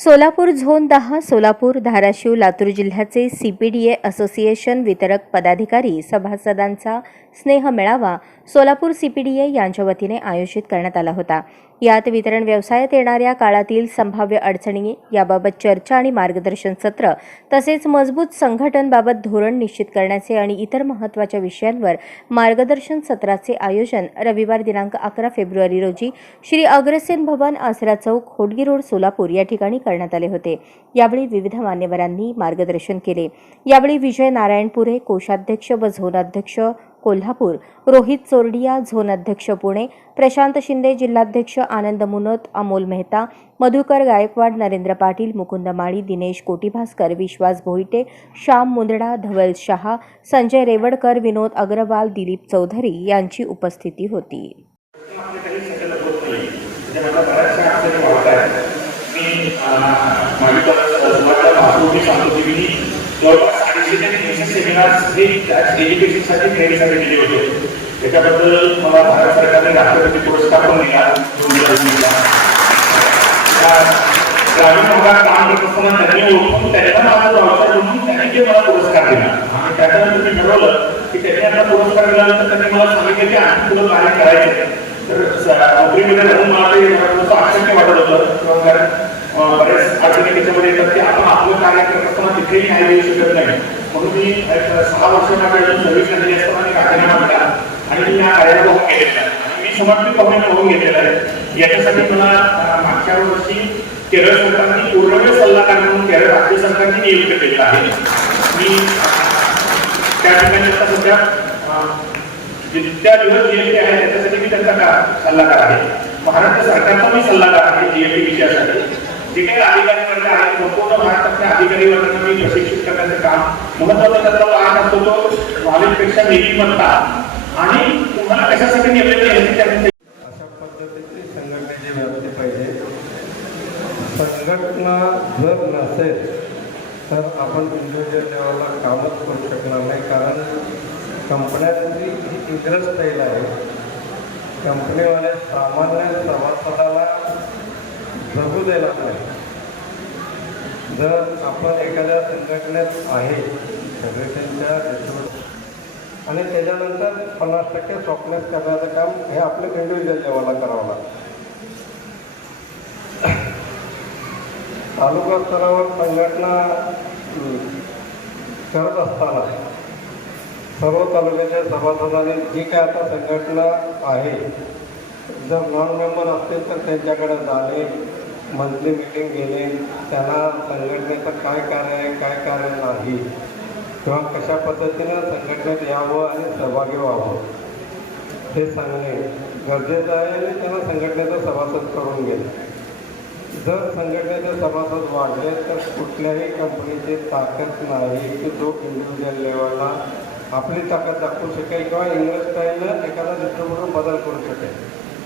Solapur zone दहा सोलापूर धाराशिव लातूर जिल्ह्याचे सीपीडीए association वितरक पदाधिकारी सभासदांचा स्नेह मेळावा सोलापूर सीपीडीए यांच्या वतीने आयोजित करण्यात आला होता. यात वितरण व्यवसायात येणाऱ्या काळातील संभाव्य अडचणी याबाबत चर्चा आणि मार्गदर्शन सत्र तसेच मजबूत संघटनबाबत धोरण निश्चित करण्याचे आणि इतर महत्त्वाच्या विषयांवर मार्गदर्शन सत्राचे आयोजन रविवार दिनांक अकरा फेब्रुवारी रोजी श्री अग्रसेन भवन आसरा चौक होडगी रोड सोलापूर या ठिकाणी करण्यात आले होते. यावेळी विविध मान्यवरांनी मार्गदर्शन केले. यावेळी विजय नारायणपुरे कोषाध्यक्ष व झोनाध्यक्ष कोल्हापूर. रोहित चोरडिया झोन अध्यक्ष पुणे. प्रशांत शिंदे जिल्हाध्यक्ष आनंद मुनोत अमोल मेहता मधुकर गायकवाड नरेंद्र पाटील मुकुंद माळी दिनेश कोटीभास्कर विश्वास भोईटे श्याम मुंदडा धवल शहा संजय रेवडकर विनोद अग्रवाल दिलीप चौधरी यांची उपस्थिती होती. जवळपास अडीचशे होते त्याच्याबद्दल मला भारत सरकारने राष्ट्रपती पुरस्कार पण दिला दोन ग्रामीण भागात काम करत असताना त्यांनी ओळखून त्यांना माझा व्यवसाय म्हणून त्यांनी जे मला पुरस्कार दिला आणि त्याच्यानंतर मी ठरवलं की त्यांनी आता पुरस्कार दिल्यानंतर त्यांनी मला सांगितलं की आणखी तुला कार्य करायचे तर नोकरीमध्ये राहून मला ते थोडंसं अशक्य वाटत होतं कारण बऱ्याच अडचणी त्याच्यामध्ये येतात की आपण आपलं कार्य करत असताना तिथेही न्याय देऊ शकत नाही म्हणून मी सहा वर्ष माझ्या सर्व्हिस केलेली असताना मी राजीनामा दिला आणि मी हा कार्याला बघून गेलेला आहे. मी समर्पित पाहून बघून घेतलेला आहे. याच्यासाठी मला मागच्या वर्षी केरळ सरकारने पूर्णवेळ सल्लागार म्हणून केरळ राज्य सरकारने नियुक्त केलेला आहे. मी त्या ठिकाणी आता सध्या जितक्या दिवस जीएसटी आहे त्याच्यासाठी मी त्यांचा सल्लागार आहे. महाराष्ट्र सरकारचा मी सल्लागार आहे जीएसटी विषयासाठी. जे काही अधिकारी वर्ग आहेत संपूर्ण भारतातल्या अधिकारी वर्गांना मी प्रशिक्षित करण्याचं काम महत्त्वाचा त्याचा वाहन असतो तो नॉलेजपेक्षा म्हणता आणि तुम्हाला कशासाठी नेमलेलं आहे त्यामध्ये अशा पद्धतीची संघटनेची व्यवस्था पाहिजे. संघटना जर नसेल तर आपण इंडिव्हिज्युअल लेवलला कामच करू शकणार नाही कारण कंपन्यांची ही इंग्रज स्टाईल आहे. कंपनीवाले सामान्य सभासदाला जगू देणार नाही जर आपण एखाद्या संघटनेत आहे संघटनेच्या आणि त्याच्यानंतर पन्नास टक्के सॉफ्टनेस करण्याचं काम हे आपल्या इंडिव्हिज्युअल लेवलला करावं लागतं. तालुका स्तरावर संघटना करत असताना सर्व तालुक्याच्या सभासदांनी जी काय आता संघटना आहे जर नॉन मेंबर असतील तर त्यांच्याकडे जाणे मंथली मिटिंग घेणे त्यांना संघटनेचं काय कार्य आहे काय कार्य नाही किंवा कशा पद्धतीनं संघटनेत यावं आणि सहभागी व्हावं हे सांगणे गरजेचं आहे आणि त्यांना संघटनेचा सभासद करून घेणे जर संघटनेचे सभासद वाढले तर कुठल्याही कंपनीची ताकद नाही की तो इंडिव्हिज्युअल लेवलला आपली ताकद दाखवू शकेल किंवा इंग्रज स्टाईलनं एखादा डिस्ट्रीब्युटर बदल करू शकेल.